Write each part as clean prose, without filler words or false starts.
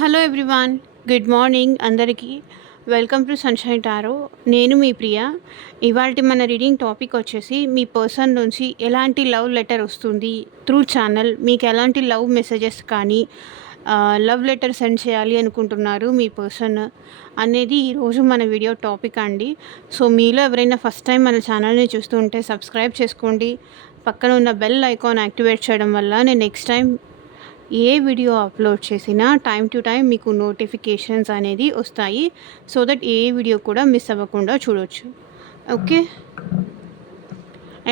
Hello everyone, good morning అందరికీ. Welcome to sunshine tarot. నేను మీ ప్రియ. ఇవాళ మన రీడింగ్ టాపిక్ వచ్చేసి మీ పర్సన్ నుంచి ఎలాంటి లవ్ లెటర్ వస్తుంది త్రూ ఛానల్, మీకు ఎలాంటి లవ్ మెసేజెస్ కానీ లవ్ లెటర్ సెండ్ చేయాలి అనుకుంటున్నారు మీ పర్సన్ అనేది ఈరోజు మన వీడియో టాపిక్ అండి. సో మీలో ఎవరైనా ఫస్ట్ టైం మన ఛానల్ని చూస్తుంటే సబ్స్క్రైబ్ చేసుకోండి. పక్కన ఉన్న బెల్ ఐకాన్ యాక్టివేట్ చేయడం వల్ల నేను నెక్స్ట్ టైం ఏ వీడియో అప్లోడ్ చేసినా టైం టు టైం మీకు నోటిఫికేషన్స్ అనేది వస్తాయి. సో దట్ ఏ వీడియో కూడా మిస్ అవ్వకుండా చూడవచ్చు. ఓకే,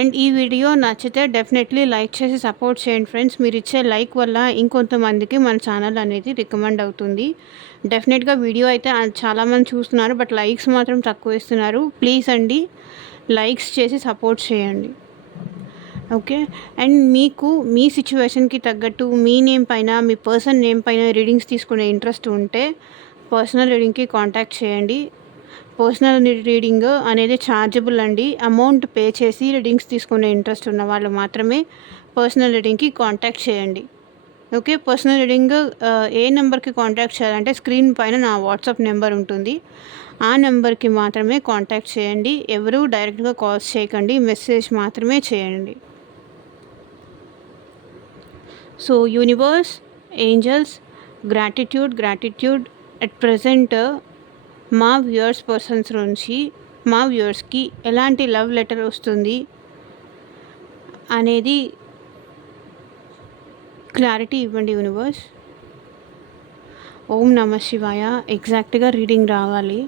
అండ్ ఈ వీడియో నచ్చితే డెఫినెట్లీ లైక్ చేసి సపోర్ట్ చేయండి ఫ్రెండ్స్. మీరు ఇచ్చే లైక్ వల్ల ఇంకొంతమందికి మన ఛానల్ అనేది రికమెండ్ అవుతుంది. డెఫినెట్గా వీడియో అయితే చాలామంది చూస్తున్నారు, బట్ లైక్స్ మాత్రం తక్కువ ఇస్తున్నారు. ప్లీజ్ అండి, లైక్స్ చేసి సపోర్ట్ చేయండి. ఓకే, అండ్ మీకు మీ సిచ్యువేషన్కి తగ్గట్టు మీ నేమ్ పైన, మీ పర్సన్ నేమ్ పైన రీడింగ్స్ తీసుకునే ఇంట్రెస్ట్ ఉంటే పర్సనల్ రీడింగ్కి కాంటాక్ట్ చేయండి. పర్సనల్ రీడింగ్ అనేది ఛార్జబుల్ అండి. అమౌంట్ పే చేసి రీడింగ్స్ తీసుకునే ఇంట్రెస్ట్ ఉన్న వాళ్ళు మాత్రమే పర్సనల్ రీడింగ్కి కాంటాక్ట్ చేయండి. ఓకే, పర్సనల్ రీడింగ్ ఏ నెంబర్కి కాంటాక్ట్ చేయాలంటే స్క్రీన్ పైన నా వాట్సాప్ నెంబర్ ఉంటుంది. ఆ నెంబర్కి మాత్రమే కాంటాక్ట్ చేయండి. ఎవరు డైరెక్ట్గా కాల్స్ చేయకండి, మెసేజ్ మాత్రమే చేయండి. So universe, angels, gratitude at present మా వ్యూయర్స్ పర్సన్స్ నుంచి మా వ్యూయర్స్కి ఎలాంటి లవ్ లెటర్ వస్తుంది అనేది క్లారిటీ ఇవ్వండి యూనివర్స్. ఓం నమః శివాయ. ఎగ్జాక్ట్గా రీడింగ్ రావాలి.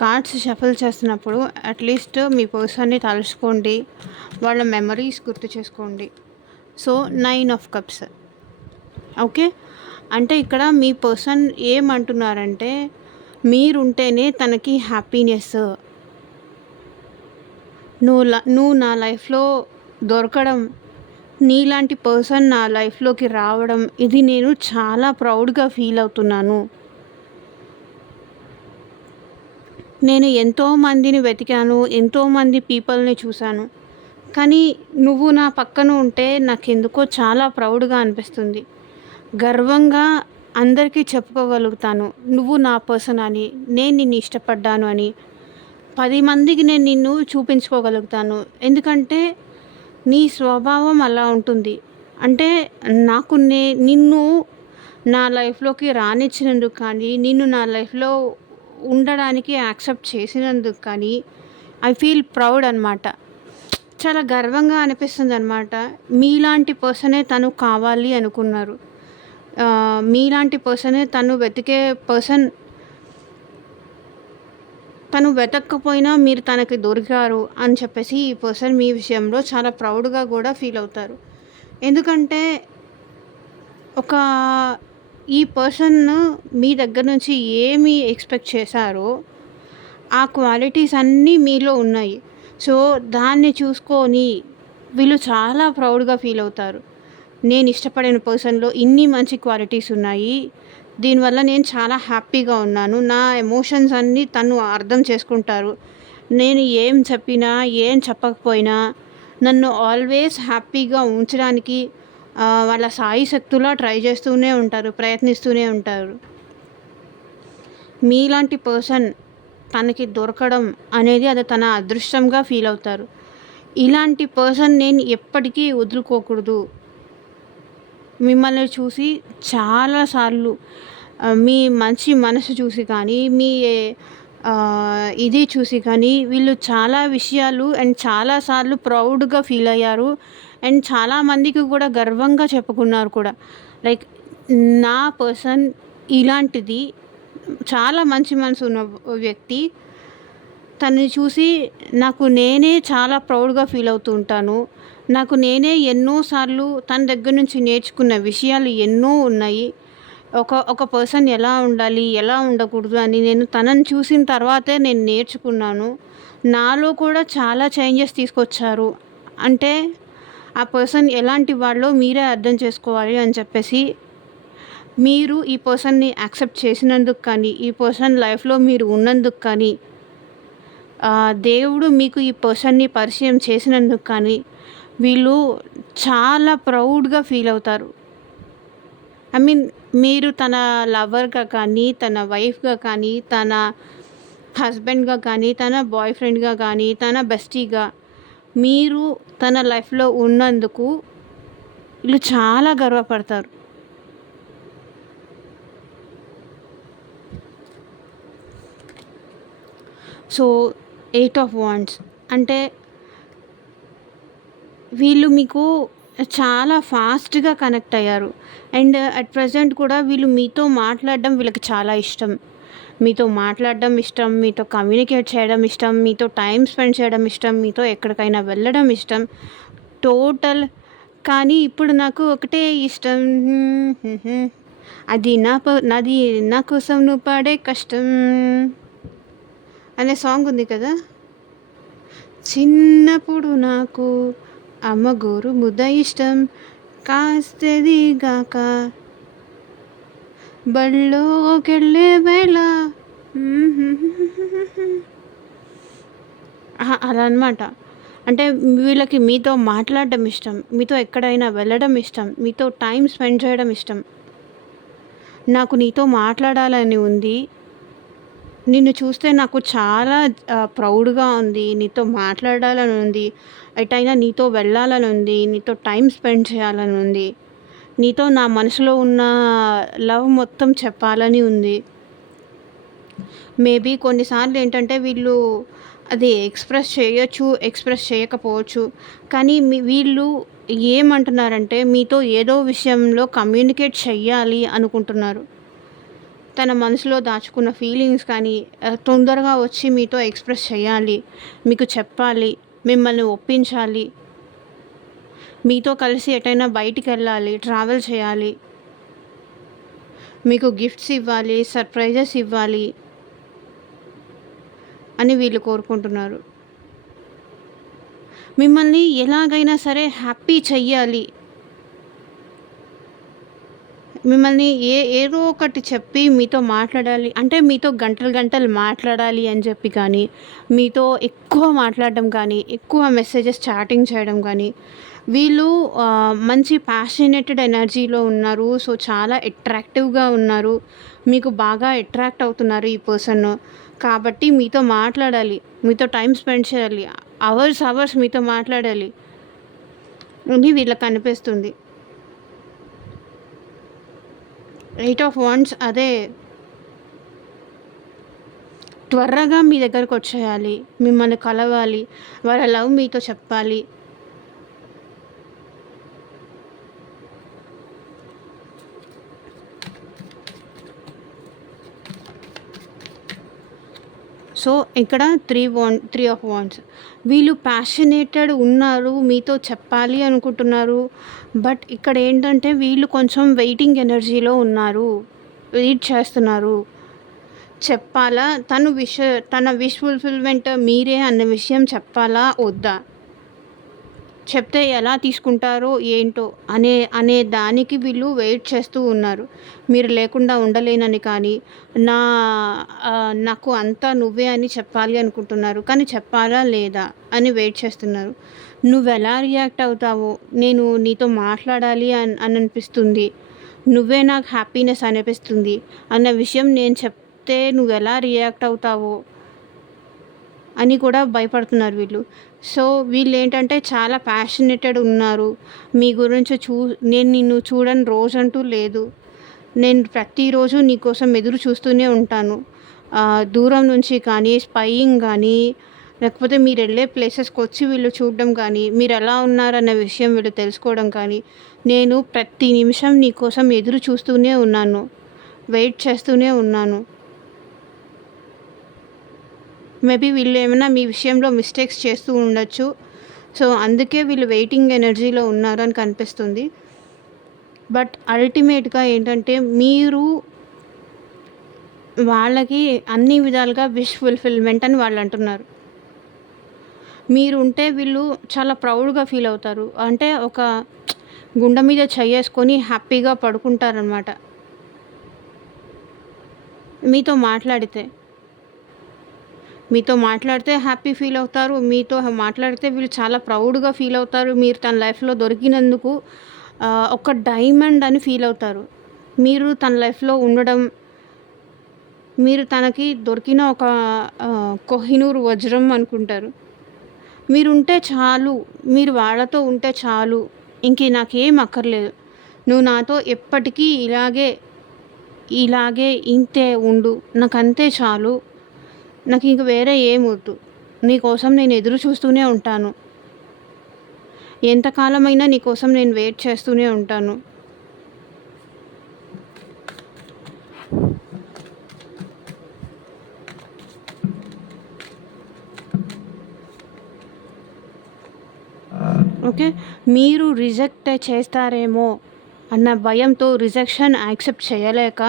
కార్డ్స్ షఫల్ చేస్తున్నప్పుడు అట్లీస్ట్ మీ పర్సన్ని తలుచుకోండి, వాళ్ళ మెమరీస్ గుర్తు చేసుకోండి. So 9 of cups. ఓకే, అంటే ఇక్కడ మీ పర్సన్ ఏమంటున్నారంటే మీరుంటేనే తనకి హ్యాపీనెస్, నువ్వు నా లైఫ్లో దొరకడం, నీలాంటి పర్సన్ నా లైఫ్లోకి రావడం, ఇది నేను చాలా ప్రౌడ్గా ఫీల్ అవుతున్నాను. నేను ఎంతోమందిని వెతికాను, ఎంతోమంది పీపుల్ని చూశాను, కానీ నువ్వు నా పక్కన ఉంటే నాకెందుకో చాలా ప్రౌడ్గా అనిపిస్తుంది. గర్వంగా అందరికీ చెప్పుకోగలుగుతాను నువ్వు నా పర్సన్ అని, నేను నిన్ను ఇష్టపడ్డాను అని. 10 మందికి నేను నిన్ను చూపించుకోగలుగుతాను, ఎందుకంటే నీ స్వభావం అలా ఉంటుంది. అంటే నాకు నిన్ను నా లైఫ్లోకి రానిచ్చినందుకు కానీ, నిన్ను నా లైఫ్లో ఉండడానికి యాక్సెప్ట్ చేసినందుకు కానీ ఐ ఫీల్ ప్రౌడ్ అనమాట. చాలా గర్వంగా అనిపిస్తుంది అనమాట. మీలాంటి పర్సనే తను కావాలి అనుకున్నారు, మీలాంటి పర్సనే తను వెతికే పర్సన్. తను వెతక్కపోయినా మీరు తనకి దొరికారు అని చెప్పేసి ఈ పర్సన్ మీ విషయంలో చాలా ప్రౌడ్గా కూడా ఫీల్ అవుతారు. ఎందుకంటే ఈ పర్సన్ మీ దగ్గర నుంచి ఏమి ఎక్స్పెక్ట్ చేశారో ఆ క్వాలిటీస్ అన్నీ మీలో ఉన్నాయి. సో దాన్ని చూసుకొని వీళ్ళు చాలా ప్రౌడ్గా ఫీల్ అవుతారు. నేను ఇష్టపడిన పర్సన్లో ఇన్ని మంచి క్వాలిటీస్ ఉన్నాయి, దీనివల్ల నేను చాలా హ్యాపీగా ఉన్నాను, నా ఎమోషన్స్ అన్నీ తను అర్థం చేసుకుంటారు, నేను ఏం చెప్పినా ఏం చెప్పకపోయినా నన్ను ఆల్వేస్ హ్యాపీగా ఉంచడానికి వాళ్ళ సాయి శక్తులా ట్రై చేస్తూనే ఉంటారు, ప్రయత్నిస్తూనే ఉంటారు. మీలాంటి పర్సన్ తనకి దొరకడం అనేది అది తన అదృష్టంగా ఫీల్ అవుతారు. ఇలాంటి పర్సన్ నేను ఎప్పటికీ వదులుకోకూడదు. మిమ్మల్ని చూసి చాలాసార్లు మీ మంచి మనసు చూసి కానీ, మీ ఇది చూసి కానీ వీళ్ళు చాలా విషయాలు అండ్ చాలాసార్లు ప్రౌడ్గా ఫీల్ అయ్యారు. అండ్ చాలామందికి కూడా గర్వంగా చెప్పుకున్నారు కూడా. లైక్ నా పర్సన్ ఇలాంటిది, చాలా మంచి మనసు ఉన్న వ్యక్తి, తనని చూసి నాకు నేనే చాలా ప్రౌడ్గా ఫీల్ అవుతూ ఉంటాను. నాకు నేనే ఎన్నోసార్లు తన దగ్గర నుంచి నేర్చుకున్న విషయాలు ఎన్నో ఉన్నాయి. ఒక పర్సన్ ఎలా ఉండాలి, ఎలా ఉండకూడదు అని నేను తనని చూసిన తర్వాతే నేను నేర్చుకున్నాను. నాలో కూడా చాలా చేంజెస్ తీసుకొచ్చారు. అంటే ఆ పర్సన్ ఎలాంటి వాళ్ళో మీరే అర్థం చేసుకోవాలి అని చెప్పేసి, మీరు ఈ పర్సన్‌ని యాక్సెప్ట్ చేసినందుకు కానీ, ఈ పర్సన్ లైఫ్‌లో మీరు ఉన్నందుకు కానీ, దేవుడు మీకు ఈ పర్సన్‌ని పరిచయం చేసినందుకు కానీ, వీళ్ళు చాలా ప్రౌడ్‌గా ఫీల్ అవుతారు. ఐ మీన్ మీరు తన లవర్‌గా కానీ, తన వైఫ్‌గా కానీ, తన హస్బెండ్‌గా కానీ, తన బాయ్ ఫ్రెండ్‌గా కానీ, తన బెస్టీగా మీరు తన లైఫ్‌లో ఉన్నందుకు వీళ్ళు చాలా గర్వపడతారు. సో, 8 ఆఫ్ వాండ్స్ అంటే వీళ్ళు మీకు చాలా ఫాస్ట్‌గా కనెక్ట్ అయ్యారు. అండ్ అట్ ప్రెజెంట్ కూడా వీళ్ళు మీతో మాట్లాడడం వీళ్ళకి చాలా ఇష్టం. మీతో మాట్లాడడం ఇష్టం, మీతో కమ్యూనికేట్ చేయడం ఇష్టం, మీతో టైమ్ స్పెండ్ చేయడం ఇష్టం, మీతో ఎక్కడికైనా వెళ్ళడం ఇష్టం. టోటల్ కానీ ఇప్పుడు నాకు ఒకటే ఇష్టం. అది నాది నా కోసం నువ్వు పడే కష్టం అనే సాంగ్ ఉంది కదా! చిన్నప్పుడు నాకు అమ్మ గోరు ముద్ద ఇష్టం కాస్తదిగాక బళ్ళోకెళ్ళే వేళ అలా అనమాట. అంటే వీళ్ళకి మీతో మాట్లాడడం ఇష్టం, మీతో ఎక్కడైనా వెళ్ళడం ఇష్టం, మీతో టైం స్పెండ్ చేయడం ఇష్టం. నాకు నీతో మాట్లాడాలని ఉంది. నిన్ను చూస్తే నాకు చాలా ప్రౌడ్‌గా ఉంది. నీతో మాట్లాడాలని ఉంది. ఎటైనా నీతో వెళ్ళాలని ఉంది. నీతో టైమ్ స్పెండ్ చేయాలని ఉంది. నీతో నా మనసులో ఉన్న లవ్ మొత్తం చెప్పాలని ఉంది. మేబీ కొన్నిసార్లు ఏంటంటే వీళ్ళు అది ఎక్స్‌ప్రెస్ చేయొచ్చు, ఎక్స్‌ప్రెస్ చేయకపోవచ్చు. కానీ వీళ్ళు ఏమంటున్నారంటే మీతో ఏదో విషయంలో కమ్యూనికేట్ చెయ్యాలి అనుకుంటున్నారు. తన మనసులో దాచుకున్న ఫీలింగ్స్ కానీ తొందరగా వచ్చి మీతో ఎక్స్‌ప్రెస్ చేయాలి, మీకు చెప్పాలి, మిమ్మల్ని ఒప్పించాలి. మీతో కలిసి ఎటైనా బయటికెళ్ళాలి, ట్రావెల్ చేయాలి. మీకు గిఫ్ట్స్ ఇవ్వాలి, సర్ప్రైజెస్ ఇవ్వాలి అని వీళ్ళు కోరుకుంటున్నారు. మిమ్మల్ని ఎలాగైనా సరే హ్యాపీ చెయ్యాలి. మిమ్మల్ని ఏదో ఒకటి చెప్పి మీతో మాట్లాడాలి. అంటే మీతో గంటలు గంటలు మాట్లాడాలి అని చెప్పి కానీ, మీతో ఎక్కువ మాట్లాడడం కానీ, ఎక్కువ మెసేజెస్ చాటింగ్ చేయడం కానీ, వీళ్ళు మంచి ప్యాషనేటెడ్ ఎనర్జీలో ఉన్నారు. సో, చాలా అట్రాక్టివ్‌గా ఉన్నారు. మీకు బాగా అట్రాక్ట్ అవుతున్నారు ఈ పర్సన్. కాబట్టి మీతో మాట్లాడాలి. మీతో టైమ్ స్పెండ్ చేయాలి. అవర్స్ మీతో మాట్లాడాలి అని వీళ్ళకనిపిస్తుంది. 8 ఆఫ్ వాండ్స్ అదే త్వరగా మీ దగ్గరకొచ్చేయాలి. మిమ్మల్ని కలవాలి. వాళ్ళ లవ్ మీతో చెప్పాలి. సో, ఇక్కడ 3 ఆఫ్ వాండ్స్ వీళ్ళు ప్యాషనేటెడ్ ఉన్నారు. మీతో చెప్పాలి అనుకుంటున్నారు. బట్ ఇక్కడ ఏంటంటే వీళ్ళు కొంచెం వెయిటింగ్ ఎనర్జీలో ఉన్నారు. వెయిట్ చేస్తున్నారు. చెప్పాలా? తన విష్ ఫుల్‌ఫిల్‌మెంట్ మీరే అన్న విషయం చెప్పాలా? వద్దా? చెప్తే ఎలా తీసుకుంటారో ఏంటో అనే దానికి వీళ్ళు వెయిట్ చేస్తూ ఉన్నారు. మీరు లేకుండా ఉండలేనని కానీ, నాకు అంతా నువ్వే అని చెప్పాలి అనుకుంటున్నారు. కానీ చెప్పాలా లేదా అని వెయిట్ చేస్తున్నారు. నువ్వెలా రియాక్ట్ అవుతావో, నేను నీతో మాట్లాడాలి అని అనిపిస్తుంది. నువ్వే నాకు హ్యాపీనెస్ అనిపిస్తుంది అన్న విషయం నేను చెప్తే నువ్వెలా రియాక్ట్ అవుతావో అని కూడా భయపడుతున్నారు వీళ్ళు. సో, వీళ్ళేంటంటే చాలా ప్యాషనేటెడ్ ఉన్నారు. మీ గురించి నేను నిన్ను చూడని రోజంటూ లేదు. నేను ప్రతిరోజు నీ కోసం ఎదురు చూస్తూనే ఉంటాను. దూరం నుంచి కానీ, స్పైయింగ్ కానీ, లేకపోతే మీరెళ్ళే ప్లేసెస్‌కొచ్చి వీళ్ళు చూడడం కానీ, మీరెలా ఉన్నారన్న విషయం వీళ్ళు తెలుసుకోవడం కానీ, నేను ప్రతి నిమిషం నీ కోసం ఎదురు చూస్తూనే ఉన్నాను. వెయిట్ చేస్తూనే ఉన్నాను. మేబీ వీళ్ళేమైనా మీ విషయంలో మిస్టేక్స్ చేస్తూ ఉండొచ్చు. సో, అందుకే వీళ్ళు వెయిటింగ్ ఎనర్జీలో ఉన్నారు అని కనిపిస్తుంది. బట్ అల్టిమేట్‌గా ఏంటంటే మీరు వాళ్ళకి అన్ని విధాలుగా విష్ ఫుల్‌ఫిల్‌మెంట్ అని వాళ్ళంటున్నారు. మీరుంటే వీళ్ళు చాలా ప్రౌడ్‌గా ఫీల్ అవుతారు. అంటే ఒక గుండె మీద చెయ్యేసుకొని హ్యాపీగా పడుకుంటారనమాట మీతో మాట్లాడితే. మీతో మాట్లాడితే హ్యాపీ ఫీల్ అవుతారు. మీతో మాట్లాడితే వీళ్ళు చాలా ప్రౌడ్‌గా ఫీల్ అవుతారు. మీరు తన లైఫ్‌లో దొరికినందుకు ఒక డైమండ్ అని ఫీల్ అవుతారు. మీరు తన లైఫ్‌లో ఉండడం, మీరు తనకి దొరికిన ఒక కోహినూర్ వజ్రం అనుకుంటారు. మీరుంటే చాలు. మీరు వాళ్ళతో ఉంటే చాలు. నాకేం అక్కర్లేదు. నువ్వు నాతో ఎప్పటికీ ఇలాగే ఇంతే ఉండు. నాకంతే చాలు. నాకింక వేరే ఏమొద్దు. నీకోసం నేను ఎదురు చూస్తూనే ఉంటాను. ఎంతకాలమైనా నీకోసం నేను వెయిట్ చేస్తూనే ఉంటాను. ఓకే. మీరు రిజెక్ట్ చేస్తారేమో అన్న భయంతో రిజెక్షన్ యాక్సెప్ట్ చేయలేక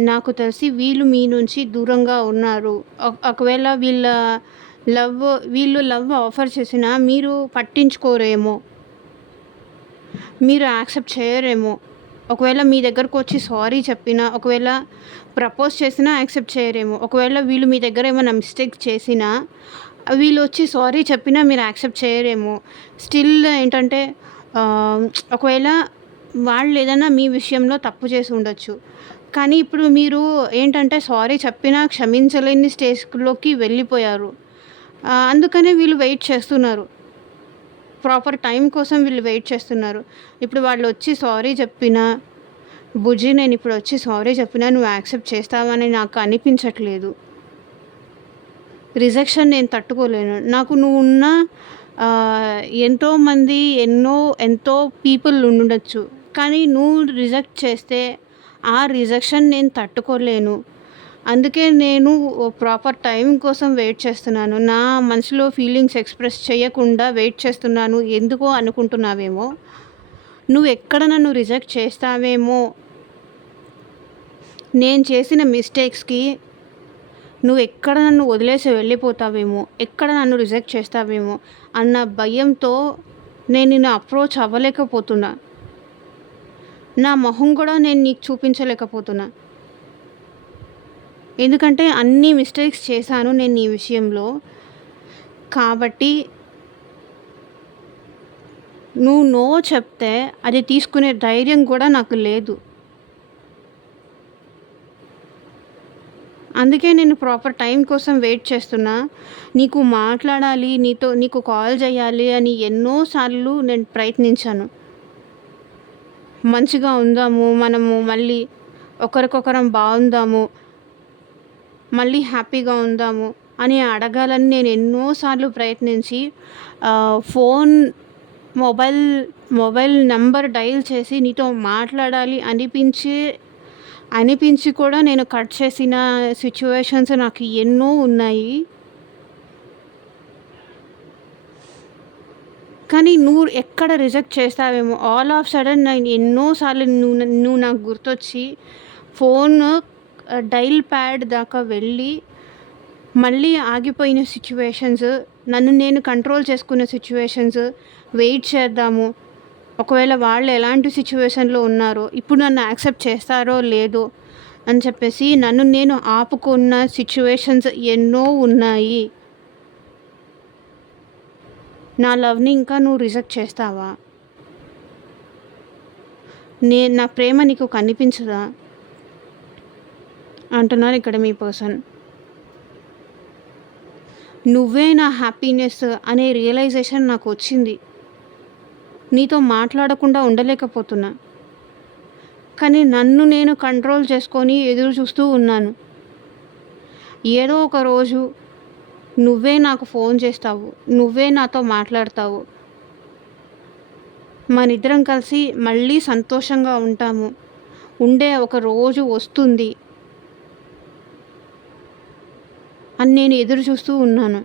నాకు తెలిసి వీళ్ళు మీ నుంచి దూరంగా ఉన్నారు. ఒకవేళ వీళ్ళు లవ్ ఆఫర్ చేసినా మీరు పట్టించుకోరేమో. మీరు యాక్సెప్ట్ చేయరేమో. ఒకవేళ మీ దగ్గరకొచ్చి సారీ చెప్పినా, ఒకవేళ ప్రపోజ్ చేసినా యాక్సెప్ట్ చేయరేమో. ఒకవేళ వీళ్ళు మీ దగ్గర ఏమైనా మిస్టేక్ చేసినా, వీళ్ళొచ్చి సారీ చెప్పినా మీరు యాక్సెప్ట్ చేయరేమో. స్టిల్ ఏంటంటే ఒకవేళ వాళ్ళేదైనా మీ విషయంలో తప్పు చేసి ఉండొచ్చు. కానీ ఇప్పుడు మీరు ఏంటంటే సారీ చెప్పినా క్షమించలేని స్టేజ్‌లోకి వెళ్ళిపోయారు. అందుకనే వీళ్ళు వెయిట్ చేస్తున్నారు. ప్రాపర్ టైం కోసం వీళ్ళు వెయిట్ చేస్తున్నారు. ఇప్పుడు వాళ్ళొచ్చి సారీ చెప్పినా, బుజ్జి నేనిప్పుడొచ్చి సారీ చెప్పినా నువ్వు యాక్సెప్ట్ చేస్తావని నాకు అనిపించట్లేదు. రిజెక్షన్ నేను తట్టుకోలేను. నాకు నువ్వున్న ఎంతోమంది ఎంతో పీపుల్ ఉండుండొచ్చు. కానీ నువ్వు రిజెక్ట్ చేస్తే ఆ రిజెక్షన్ నేను తట్టుకోలేను. అందుకే నేను ప్రాపర్ టైం కోసం వెయిట్ చేస్తున్నాను. నా మనసులో ఫీలింగ్స్ ఎక్స్‌ప్రెస్ చేయకుండా వెయిట్ చేస్తున్నాను. ఎందుకో అనుకుంటున్నావేమో. నువ్వెక్కడ నన్ను రిజెక్ట్ చేస్తావేమో, నేను చేసిన మిస్టేక్స్‌కి నువ్వెక్కడ నన్ను వదిలేసి వెళ్ళిపోతావేమో, ఎక్కడ నన్ను రిజెక్ట్ చేస్తావేమో అన్న భయంతో నేను నిన్ను అప్రోచ్ అవ్వలేకపోతున్నా. నా మొహం కూడా నేను నీకు చూపించలేకపోతున్నా. ఎందుకంటే అన్ని మిస్టేక్స్ చేశాను నేను నీ విషయంలో. కాబట్టి నువ్వు నో చెప్తే అది తీసుకునే ధైర్యం కూడా నాకు లేదు. అందుకే నేను ప్రాపర్ టైం కోసం వెయిట్ చేస్తున్నా. నీకు మాట్లాడాలి, నీకు కాల్ చేయాలి అని ఎన్నో సార్లు నేను ప్రయత్నించాను. మంచిగా ఉందాము, మనము మళ్ళీ ఒకరికొకరం బాగుందాము, మళ్ళీ హ్యాపీగా ఉందాము అని అడగాలని నేను ఎన్నో సార్లు ప్రయత్నించి ఫోన్ మొబైల్ నంబర్ డయల్ చేసి నీతో మాట్లాడాలి అనిపించి కూడా నేను కట్ చేసిన సిట్యుయేషన్స్ నాకు ఎన్నో ఉన్నాయి. కానీ నువ్వు ఎక్కడ రిజెక్ట్ చేస్తావేమో ఆల్ ఆఫ్ సడన్ నేను ఎన్నో సార్లు నువ్వు నాకు గుర్తొచ్చి ఫోన్ డయల్ ప్యాడ్ దాకా వెళ్ళి మళ్ళీ ఆగిపోయిన సిట్యుయేషన్స్, నన్ను నేను కంట్రోల్ చేసుకున్న సిట్యుయేషన్స్, వెయిట్ చేద్దాము. ఒకవేళ వాళ్ళు ఎలాంటి సిట్యుయేషన్‌లో ఉన్నారో, ఇప్పుడు నన్ను యాక్సెప్ట్ చేస్తారో లేదో అని చెప్పేసి నన్ను నేను ఆపుకున్న సిట్యుయేషన్స్ ఎన్నో ఉన్నాయి. నా లవ్‌ని ఇంకా నువ్వు రిజెక్ట్ చేస్తావా? నా ప్రేమ నీకు కనిపించదా? అంటున్నారు ఇక్కడ మీ పర్సన్. నువ్వే నా హ్యాపీనెస్ అనే రియలైజేషన్ నాకొచ్చింది. నీతో మాట్లాడకుండా ఉండలేకపోతున్నా. కానీ నన్ను నేను కంట్రోల్ చేసుకొని ఎదురు చూస్తూ ఉన్నాను. ఏదో ఒక రోజు నువ్వే నాకు ఫోన్ చేస్తావు. నువ్వే నాతో మాట్లాడతావు. మనిద్దరం కలిసి మళ్ళీ సంతోషంగా ఉంటాము. ఉండే ఒక రోజు వస్తుంది అని నేను ఎదురు చూస్తూ ఉన్నాను.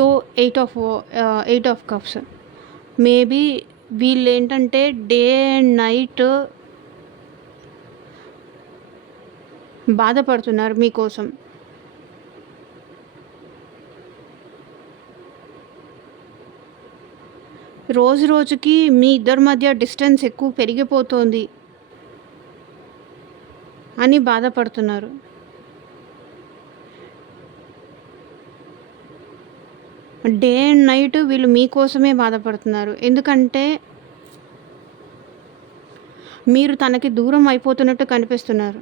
So 8 of cups. మేబీ వీళ్ళేంటంటే డే అండ్ నైట్ బాధపడుతున్నారు మీకోసం. రోజు రోజుకి మీ ఇద్దరి మధ్య డిస్టెన్స్ ఎక్కువ పెరిగిపోతోంది అని బాధపడుతున్నారు. డే అండ్ నైట్ వీళ్ళు మీకోసమే బాధపడుతున్నారు. ఎందుకంటే మీరు తనకి దూరం అయిపోతున్నట్టు కనిపిస్తున్నారు.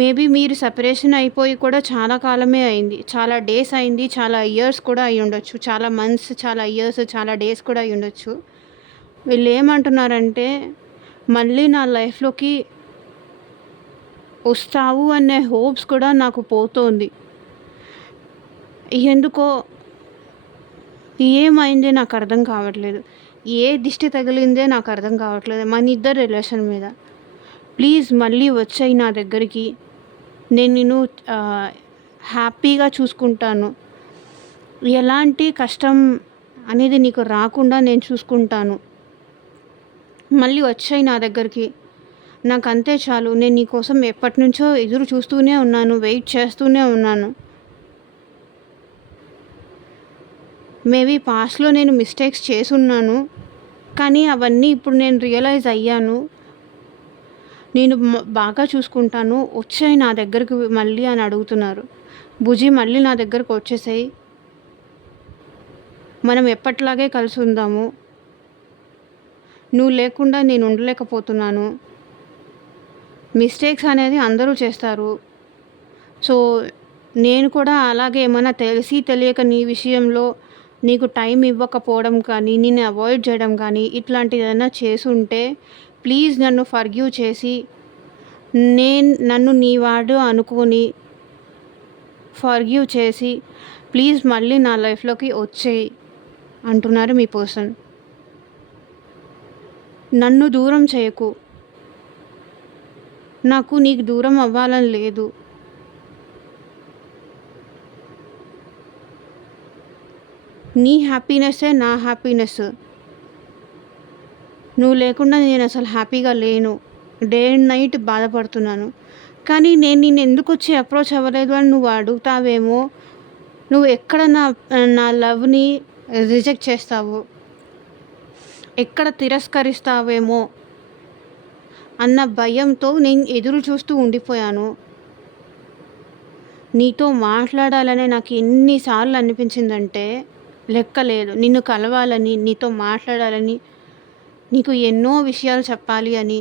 మేబీ మీరు సెపరేషన్ అయిపోయి కూడా చాలా కాలమే అయింది. చాలా డేస్ అయింది. చాలా ఇయర్స్ కూడా అయ్యుండొచ్చు. చాలా మంత్స్, చాలా ఇయర్స్, చాలా డేస్ కూడా అయ్యుండొచ్చు. వీళ్ళేమంటున్నారంటే, మళ్ళీ నా లైఫ్‌లోకి వస్తావు అనే హోప్స్ కూడా నాకు పోతోంది. ఎందుకో ఏమైంది నాకర్థం కావట్లేదు. ఏ దిష్టి తగిలిందే నాకర్థం కావట్లేదు మనిద్దరి రిలేషన్ మీద. ప్లీజ్ మళ్ళీ వచ్చేయి నా దగ్గరికి. నేను నిన్ను హ్యాపీగా చూసుకుంటాను. ఎలాంటి కష్టం అనేది నీకు రాకుండా నేను చూసుకుంటాను. మళ్ళీ వచ్చేయి నా దగ్గరికి. నాకంతే చాలు. నేను నీకోసం ఎప్పటినుంచో ఎదురు చూస్తూనే ఉన్నాను. వెయిట్ చేస్తూనే ఉన్నాను. మేబీ పాస్ట్‌లో నేను మిస్టేక్స్ చేసున్నాను. కానీ అవన్నీ ఇప్పుడు నేను రియలైజ్ అయ్యాను. నేను బాగా చూసుకుంటాను. వచ్చేయి నా దగ్గరికి మళ్ళీ అని అడుగుతున్నారు. బుజ్జి మళ్ళీ నా దగ్గరకు వచ్చేసేయి. మనం ఎప్పటిలాగే కలిసి ఉందాము. నువ్వు లేకుండా నేను ఉండలేకపోతున్నాను. మిస్టేక్స్ అనేది అందరూ చేస్తారు. సో నేను కూడా అలాగే ఏమైనా తెలిసి తెలియక నీ విషయంలో నీకు టైం ఇవ్వకపోవడం కానీ, నిన్ను అవాయిడ్ చేయడం కానీ ఇట్లాంటిది ఏదైనా చేసుంటే ప్లీజ్ నన్ను ఫర్గివ్ చేసి నన్ను నీ వాడు అనుకొని ఫర్గివ్ చేసి ప్లీజ్ మళ్ళీ నా లైఫ్‌లోకి వచ్చేయి అంటున్నారు మీ పర్సన్. నన్ను దూరం చేయకు. నాకు నీకు దూరం అవ్వాలని లేదు. నీ హ్యాపీనెస్సే నా హ్యాపీనెస్. నువ్వు లేకుండా నేను అసలు హ్యాపీగా లేను. డే అండ్ నైట్ బాధపడుతున్నాను. కానీ నేను నిన్ను ఎందుకొచ్చి అప్రోచ్ అవ్వలేదు అని నువ్వు అడుగుతావేమో. నువ్వు ఎక్కడ నా లవ్‌ని రిజెక్ట్ చేస్తావో, ఎక్కడ తిరస్కరిస్తావేమో అన్న భయంతో నేను ఎదురు చూస్తూ ఉండిపోయాను. నీతో మాట్లాడాలనే నాకు ఎన్నిసార్లు అనిపించిందంటే లెక్కలేదు. నిన్ను కలవాలని, నీతో మాట్లాడాలని, నీకు ఎన్నో విషయాలు చెప్పాలి అని.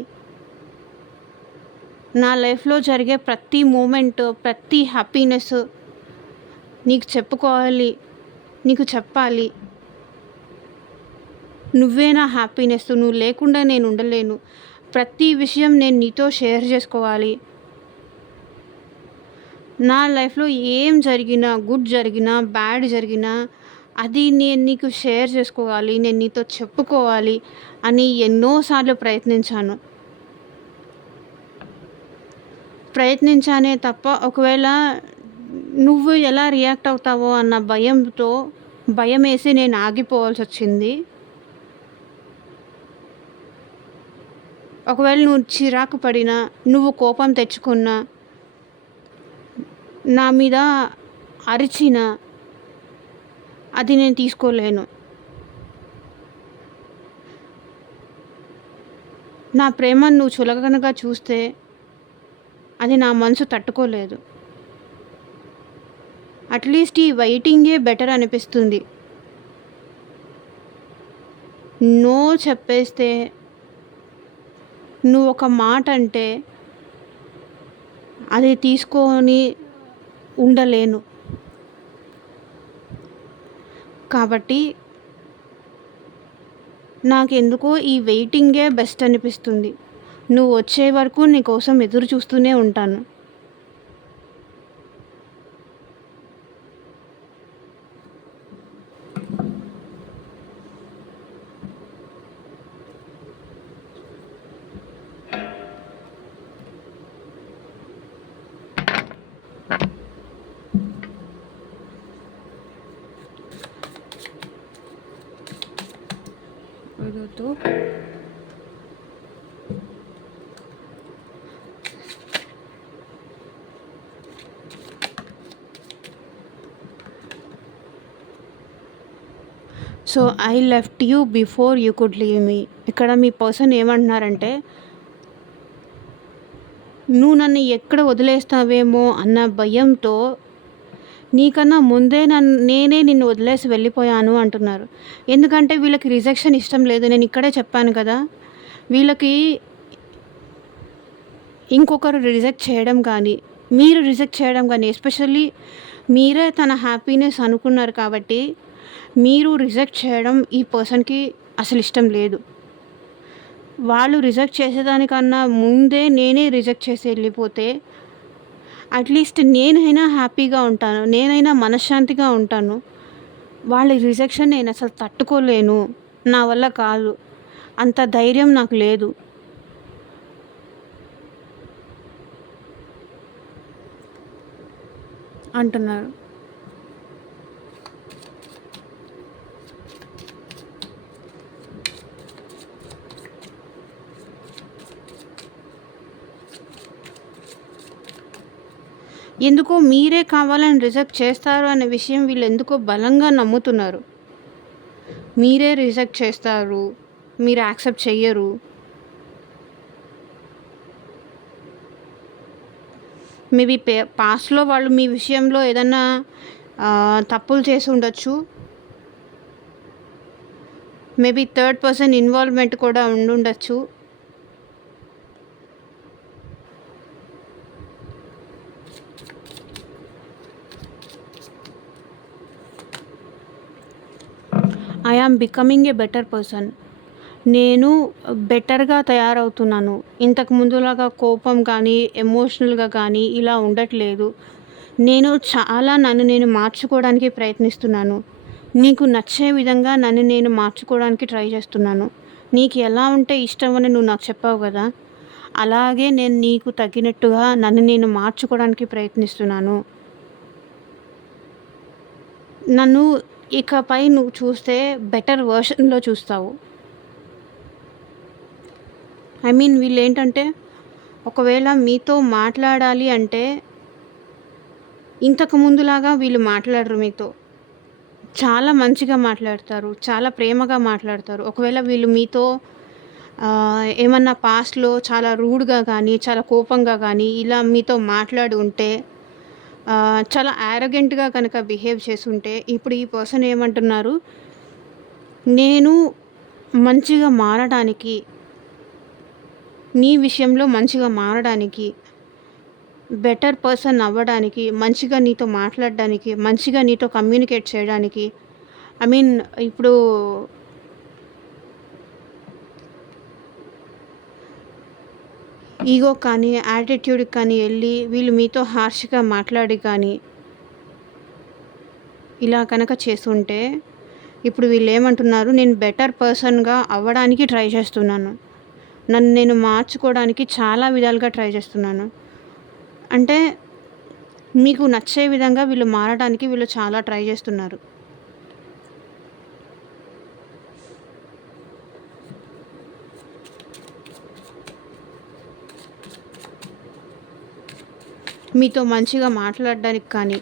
నా లైఫ్‌లో జరిగే ప్రతి మూమెంట్, ప్రతి హ్యాపీనెస్ నీకు చెప్పుకోవాలి, నీకు చెప్పాలి. నువ్వే నా హ్యాపీనెస్. నువ్వు లేకుండా నేను ఉండలేను. ప్రతి విషయం నేను నీతో షేర్ చేసుకోవాలి. నా లైఫ్‌లో ఏం జరిగినా, గుడ్ జరిగినా, బ్యాడ్ జరిగినా అది నేను నీకు షేర్ చేసుకోవాలి. నేను నీతో చెప్పుకోవాలి అని ఎన్నోసార్లు ప్రయత్నించానే తప్ప ఒకవేళ నువ్వు ఎలా రియాక్ట్ అవుతావో అన్న భయమేసి నేను ఆగిపోవాల్సొచ్చింది. ఒకవేళ నువ్వు చిరాకు పడినా, నువ్వు కోపం తెచ్చుకున్నా, నా మీద అరిచినా అది నేను తీసుకోలేను. నా ప్రేమను నువ్వు చులకనగా చూస్తే అది నా మనసు తట్టుకోలేదు. అట్లీస్ట్ ఈ వెయిటింగే బెటర్ అనిపిస్తుంది. నో చెప్పేస్తే నువ్వు ఒక మాట అంటే అది తీసుకొని ఉండలేను. కాబట్టి నాకెందుకో ఈ వెయిటింగే బెస్ట్ అనిపిస్తుంది. నువ్వు వచ్చే వరకు నీ కోసం ఎదురు చూస్తూనే ఉంటాను. ఇదొద్దు. So I left you before you could leave me. ఇక్కడ మీ పర్సన్ ఏమంటున్నారంటే, నువ్వు నన్ను ఎక్కడ వదిలేస్తావేమో అన్న భయంతో నీకన్నా ముందే నేనే నిన్ను వదిలేసి వెళ్ళిపోయాను అంటున్నారు. ఎందుకంటే వీళ్ళకి రిజెక్షన్ ఇష్టం లేదు. నేను ఇక్కడే చెప్పాను కదా, వీళ్ళకి ఇంకొకరు రిజెక్ట్ చేయడం కానీ, మీరు రిజెక్ట్ చేయడం కానీ, ఎస్పెషల్లీ మీరే తన హ్యాపీనెస్ అనుకున్నారు కాబట్టి మీరు రిజెక్ట్ చేయడం ఈ పర్సన్కి అసలు ఇష్టం లేదు. వాళ్ళు రిజెక్ట్ చేసేదానికన్నా ముందే నేనే రిజెక్ట్ చేసి వెళ్ళిపోతే అట్లీస్ట్ నేనైనా హ్యాపీగా ఉంటాను, నేనైనా మనశ్శాంతిగా ఉంటాను. వాళ్ళ రిజెక్షన్ నేను అసలు తట్టుకోలేను, నా వల్ల కాదు, అంత ధైర్యం నాకు లేదు అంటున్నారు. ఎందుకో మీరే కావాలని రిజెక్ట్ చేస్తారు అనే విషయం వీళ్ళు ఎందుకో బలంగా నమ్ముతున్నారు. మీరే రిజెక్ట్ చేస్తారు, మీరు యాక్సెప్ట్ చెయ్యరు. మేబీ పాస్ట్లో వాళ్ళు మీ విషయంలో ఏదన్నా తప్పులు చేసి ఉండొచ్చు. మేబీ థర్డ్ పర్సన్ ఇన్వాల్వ్మెంట్ కూడా ఉండుండొచ్చు. I am becoming a better person. నేను బెటర్గా తయారవుతున్నాను. ఇంతకు ముందులాగా కోపం కానీ, ఎమోషనల్గా కానీ ఇలా ఉండట్లేదు. నేను చాలా నన్ను నేను మార్చుకోవడానికి ప్రయత్నిస్తున్నాను. నీకు నచ్చే విధంగా నన్ను నేను మార్చుకోవడానికి ట్రై చేస్తున్నాను. నీకు ఎలా ఉంటే ఇష్టం అని నువ్వు నాకు చెప్పావు కదా, అలాగే నేను నీకు తగినట్టుగా నన్ను నేను మార్చుకోవడానికి ప్రయత్నిస్తున్నాను. నన్ను ఇకపై నువ్వు చూస్తే బెటర్ వర్షన్లో చూస్తావు. ఐ మీన్ వీళ్ళు ఏంటంటే, ఒకవేళ మీతో మాట్లాడాలి అంటే ఇంతకు ముందులాగా వీళ్ళు మాట్లాడరు. మీతో చాలా మంచిగా మాట్లాడతారు, చాలా ప్రేమగా మాట్లాడతారు. ఒకవేళ వీళ్ళు మీతో ఏమన్నా పాస్ట్లో చాలా రూడ్గా కానీ, చాలా కోపంగా కానీ ఇలా మీతో మాట్లాడి ఉంటే, చాలా యారగెంట్గా కనుక బిహేవ్ చేసి ఉంటే, ఇప్పుడు ఈ పర్సన్ ఏమంటున్నారు, నేను మంచిగా మారడానికి, నీ విషయంలో మంచిగా మారడానికి, బెటర్ పర్సన్ అవ్వడానికి, మంచిగా నీతో మాట్లాడడానికి, మంచిగా నీతో కమ్యూనికేట్ చేయడానికి, ఐ మీన్ ఇప్పుడు ఈగో కానీ, యాటిట్యూడ్కి కానీ వెళ్ళి వీళ్ళు మీతో హార్ష్గా మాట్లాడి కానీ ఇలా కనుక చేస్తుంటే, ఇప్పుడు వీళ్ళు ఏమంటున్నారు, నేను బెటర్ పర్సన్గా అవ్వడానికి ట్రై చేస్తున్నాను, నన్ను నేను మార్చుకోవడానికి చాలా విధాలుగా ట్రై చేస్తున్నాను. అంటే మీకు నచ్చే విధంగా వీళ్ళు మారడానికి వీళ్ళు చాలా ట్రై చేస్తున్నారు. మీతో మంచిగా మాట్లాడడానికి కానీ,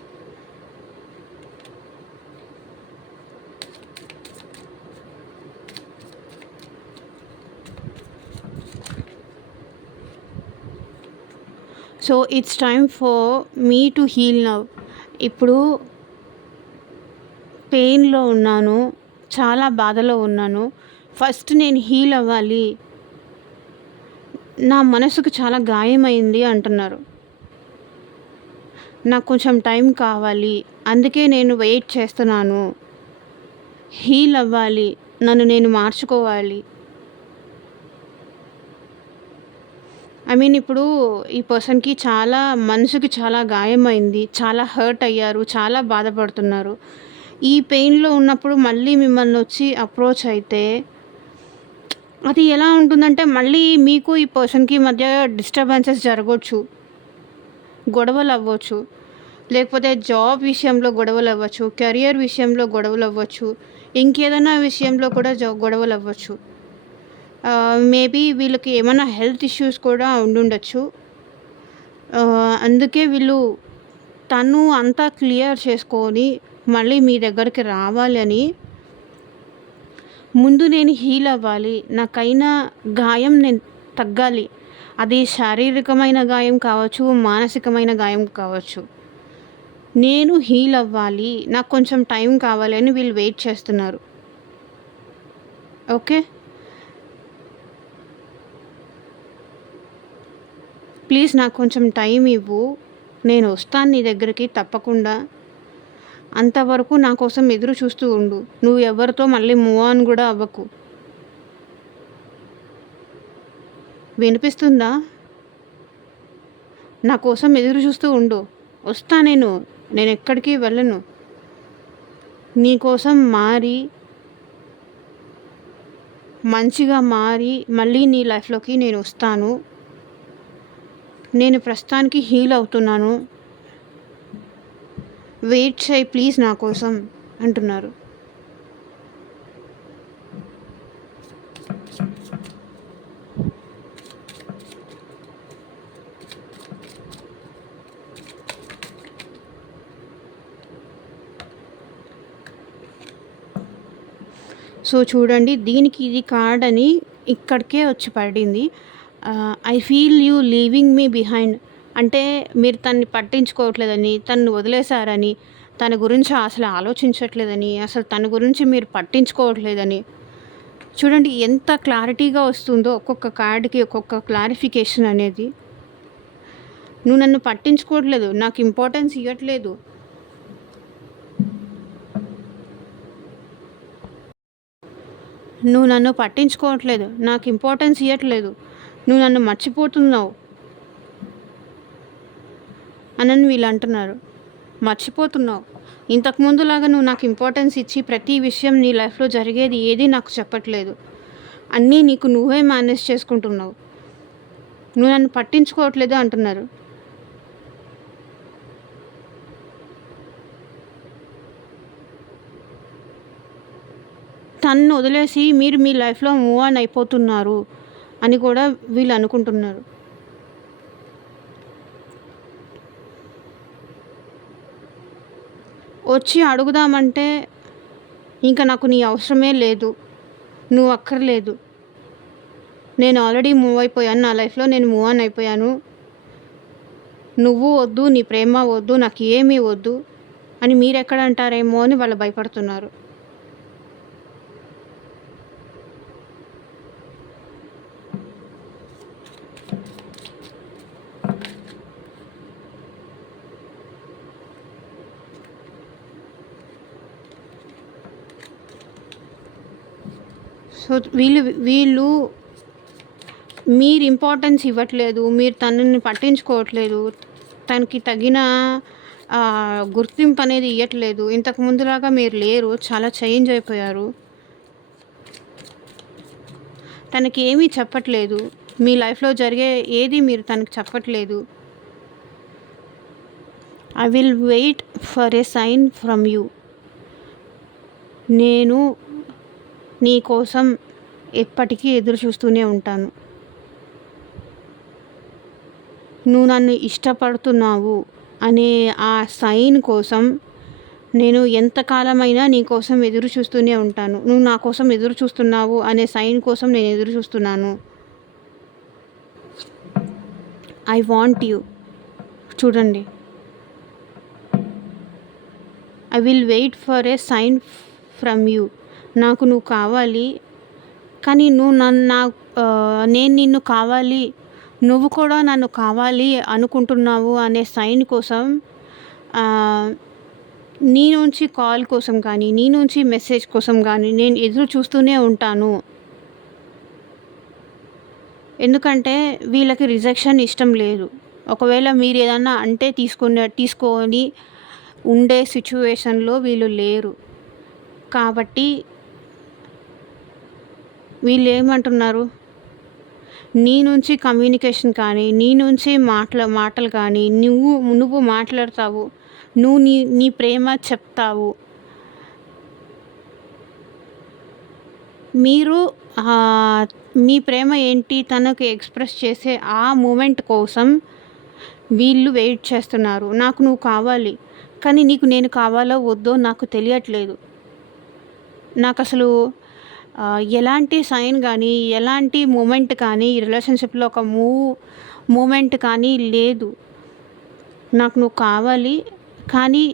so it's time for me to heal now. ఇప్పుడు పెయిన్లో ఉన్నాను, చాలా బాధలో ఉన్నాను, ఫస్ట్ నేను హీల్ అవ్వాలి, నా మనసుకు చాలా గాయమైంది అంటున్నారు. నాకు కొంచెం టైం కావాలి, అందుకే నేను వెయిట్ చేస్తున్నాను, హీల్ అవ్వాలి, నన్ను నేను మార్చుకోవాలి. ఐ మీన్ ఇప్పుడు ఈ పర్సన్కి చాలా మనసుకి చాలా గాయమైంది, చాలా హర్ట్ అయ్యారు, చాలా బాధపడుతున్నారు. ఈ పెయిన్లో ఉన్నప్పుడు మళ్ళీ మిమ్మల్ని వచ్చి అప్రోచ్ అయితే అది ఎలా ఉంటుందంటే, మళ్ళీ మీకు ఈ పర్సన్కి మధ్య డిస్టర్బెన్సెస్ జరగవచ్చు, గొడవలు అవ్వచ్చు, లేకపోతే జాబ్ విషయంలో గొడవలు అవ్వచ్చు, కెరియర్ విషయంలో గొడవలు అవ్వచ్చు, ఇంకేదైనా విషయంలో కూడా గొడవలు అవ్వచ్చు. మేబీ వీళ్ళకి ఏమైనా హెల్త్ ఇష్యూస్ కూడా ఉండుండొచ్చు. అందుకే వీళ్ళు తను అంతా క్లియర్ చేసుకొని మళ్ళీ మీ దగ్గరికి రావాలని, ముందు నేను హీల్ అవ్వాలి, నాకైన గాయం నేను తగ్గాలి. అది శారీరకమైన గాయం కావచ్చు, మానసికమైన గాయం కావచ్చు. నేను హీల్ అవ్వాలి, నాకు కొంచెం టైం కావాలి అని వీళ్ళు వెయిట్ చేస్తున్నారు. ఓకే. ప్లీజ్ నాకు కొంచెం టైం ఇవ్వు, నేను వస్తాను నీ దగ్గరికి తప్పకుండా. అంతవరకు నా కోసం ఎదురు చూస్తూ ఉండు. నువ్వు ఎవరితో మళ్ళీ మూవ్ ఆన్ కూడా అవ్వకు. వినిపిస్తుందా? నా కోసం ఎదురు చూస్తూ ఉండు. వస్తా నేను ఎక్కడికి వెళ్ళను. నీ కోసం మారి, మంచిగా మారి మళ్ళీ నీ లైఫ్లోకి నేను వస్తాను. నేను ప్రస్తుతానికి హీల్ అవుతున్నాను, వెయిట్ చేయి ప్లీజ్ నా కోసం అంటున్నారు. సో చూడండి, దీనికి ఇది కార్డ్ అని ఇక్కడికే వచ్చి పడింది. I feel you leaving me behind అంటే మీరు తన్ని పట్టించుకోవట్లేదని, తను వదిలేశారని, తన గురించి అసలు ఆలోచించట్లేదని, అసలు తన గురించి మీరు పట్టించుకోవట్లేదని. చూడండి ఎంత క్లారిటీగా వస్తుందో ఒక్కొక్క కార్డ్కి ఒక్కొక్క క్లారిఫికేషన్ అనేది. నువ్వు నన్ను పట్టించుకోవట్లేదు, నాకు ఇంపార్టెన్స్ ఇవ్వట్లేదు. నువ్వు నన్ను పట్టించుకోవట్లేదు, నాకు ఇంపార్టెన్స్ ఇవ్వట్లేదు, నువ్వు నన్ను మర్చిపోతున్నావు అని వీళ్ళు అంటున్నారు. మర్చిపోతున్నావు. ఇంతకుముందులాగా నువ్వు నాకు ఇంపార్టెన్స్ ఇచ్చి ప్రతి విషయం నీ లైఫ్లో జరిగేది ఏది నాకు చెప్పట్లేదు. అన్నీ నీకు నువ్వే మేనేజ్ చేసుకుంటున్నావు. నువ్వు నన్ను పట్టించుకోవట్లేదు అంటున్నారు. తన్ను వదిలేసి మీరు మీ లైఫ్లో మూవ్ ఆన్ అయిపోతున్నారు అని కూడా వీళ్ళు అనుకుంటున్నారు. వచ్చి అడుగుదామంటే ఇంకా నాకు నీ అవసరమే లేదు, నువ్వు అక్కర్లేదు, నేను ఆల్రెడీ మూవ్ అయిపోయాను, నా లైఫ్లో నేను మూవ్ ఆన్ అయిపోయాను, నువ్వు వద్దు, నీ ప్రేమ వద్దు, నాకు ఏమీ వద్దు అని మీరు ఎక్కడ అంటారేమో అని వాళ్ళు భయపడుతున్నారు. సో వీళ్ళు మీరు ఇంపార్టెన్స్ ఇవ్వట్లేదు, మీరు తనని పట్టించుకోవట్లేదు, తనకి తగిన గుర్తింపు అనేది ఇవ్వట్లేదు. ఇంతకు ముందులాగా మీరు లేరు, చాలా చేంజ్ అయిపోయారు. తనకి ఏమీ చెప్పట్లేదు, మీ లైఫ్లో జరిగే ఏది మీరు తనకి చెప్పట్లేదు. I will wait for a sign from you. నేను నీ కోసం ఎప్పటికీ ఎదురు చూస్తూనే ఉంటాను. నువ్వు నన్ను ఇష్టపడుతున్నావు అనే ఆ సైన్ కోసం నేను ఎంతకాలమైనా నీ కోసం ఎదురు చూస్తూనే ఉంటాను. నువ్వు నా కోసం ఎదురు చూస్తున్నావు అనే సైన్ కోసం నేను ఎదురు చూస్తున్నాను. I want you. చూడండి, I will wait for a sign from you. నాకు నువ్వు కావాలి, కానీ నువ్వు నేను నిన్ను కావాలి, నువ్వు కూడా నన్ను కావాలి అనుకుంటున్నావు అనే సైన్ కోసం నీ నుంచి కాల్ కోసం కానీ, నీ నుంచి మెసేజ్ కోసం కానీ నేను ఎదురు చూస్తూనే ఉంటాను. ఎందుకంటే వీళ్ళకి రిజెక్షన్ ఇష్టం లేదు. ఒకవేళ మీరు ఏదన్నా అంటే తీసుకొని ఉండే సిచ్యువేషన్లో వీళ్ళు లేరు. కాబట్టి వీళ్ళు ఏమంటున్నారు, నీ నుంచి కమ్యూనికేషన్ కానీ, నీ నుంచి మాటలు కానీ నువ్వు మాట్లాడతావు, నువ్వు నీ ప్రేమ చెప్తావు, మీరు ఆహ్, మీ ప్రేమ ఏంటి తనకి ఎక్స్‌ప్రెస్ చేసే ఆ మూమెంట్ కోసం వీళ్ళు వెయిట్ చేస్తున్నారు. నాకు నువ్వు కావాలి. కానీ నీకు నేను కావాలో వద్దో నాకు తెలియట్లేదు. నాకసలు ఎలాంటి సైన్ గానీ, ఎలాంటి మూమెంట్ కానీ ఈ రిలేషన్‌షిప్‌లో ఒక మూమెంట్ కానీ లేదు. నాకు నువ్వు కావాలి. కానీ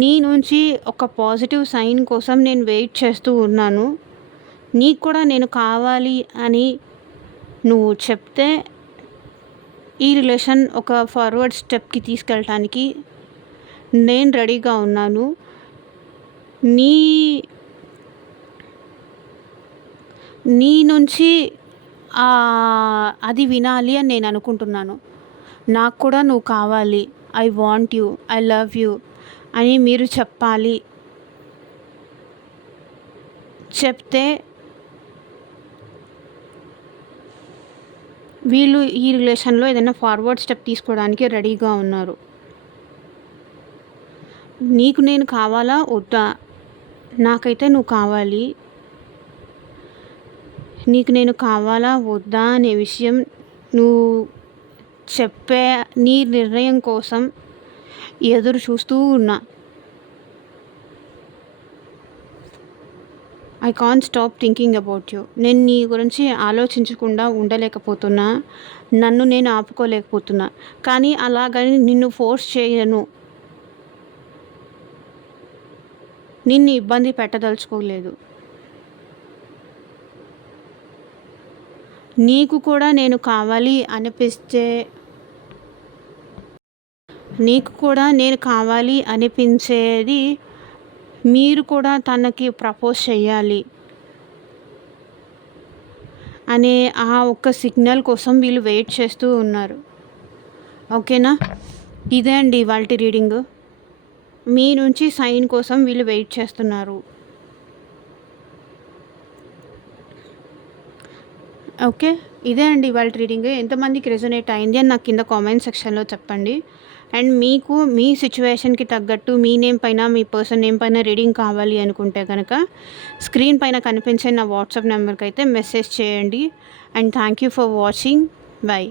నీ నుంచి ఒక పాజిటివ్ సైన్ కోసం నేను వెయిట్ చేస్తూ ఉన్నాను. నీకు కూడా నేను కావాలి అని నువ్వు చెప్తే ఈ రిలేషన్ ఒక ఫార్వర్డ్ స్టెప్‌కి తీసుకెళ్ళటానికి నేను రెడీగా ఉన్నాను. నీ నీ నుంచి అది వినాలి అని నేను అనుకుంటున్నాను. నాకు కూడా నువ్వు కావాలి. I want you. I love you అని మీరు చెప్పాలి. చెప్తే వీళ్ళు ఈ రిలేషన్‌లో ఏదైనా ఫార్వర్డ్ స్టెప్ తీసుకోవడానికి రెడీగా ఉన్నారు. నీకు నేను కావాలా? వద్దా? నాకైతే నువ్వు కావాలి. నీకు నేను కావాలా? వద్దా? అనే విషయం నువ్వు చెప్పే నీ నిర్ణయం కోసం ఎదురు చూస్తూ ఉన్నా. I can't stop thinking about you. నేను నీ గురించి ఆలోచించకుండా ఉండలేకపోతున్నా. నన్ను నేను ఆపుకోలేకపోతున్నా. కానీ అలాగని నిన్ను ఫోర్స్ చేయను. నిన్ను ఇబ్బంది పెట్టదలుచుకోలేదు. నీకు కూడా నేను కావాలి అనిపిస్తే నీకు కూడా నేను కావాలి అనిపించేది మీరు కూడా తనకి ప్రపోజ్ చేయాలి అనే ఆ ఒక్క సిగ్నల్ కోసం వీళ్ళు వెయిట్ చేస్తూ ఉన్నారు. ఓకేనా? ఇదే అండి ఇవాల్టి రీడింగ్. మీ నుంచి సైన్ కోసం వీళ్ళు వెయిట్ చేస్తున్నారు. ఓకే, ఇదే అండి ఇవాల్టి రీడింగ్. ఎంతమందికి రెజొనేట్ అయింది అని నాకు కింద కామెంట్ సెక్షన్లో చెప్పండి. అండ్ మీకు మీ సిచ్యువేషన్కి తగ్గట్టు మీ నేమ్ పైన మీ పర్సన్ నేమ్ పైన రీడింగ్ కావాలి అనుకుంటే కనుక స్క్రీన్ పైన కనిపించే నా వాట్సాప్ నెంబర్కి అయితే మెసేజ్ చేయండి. And thank you for watching. By.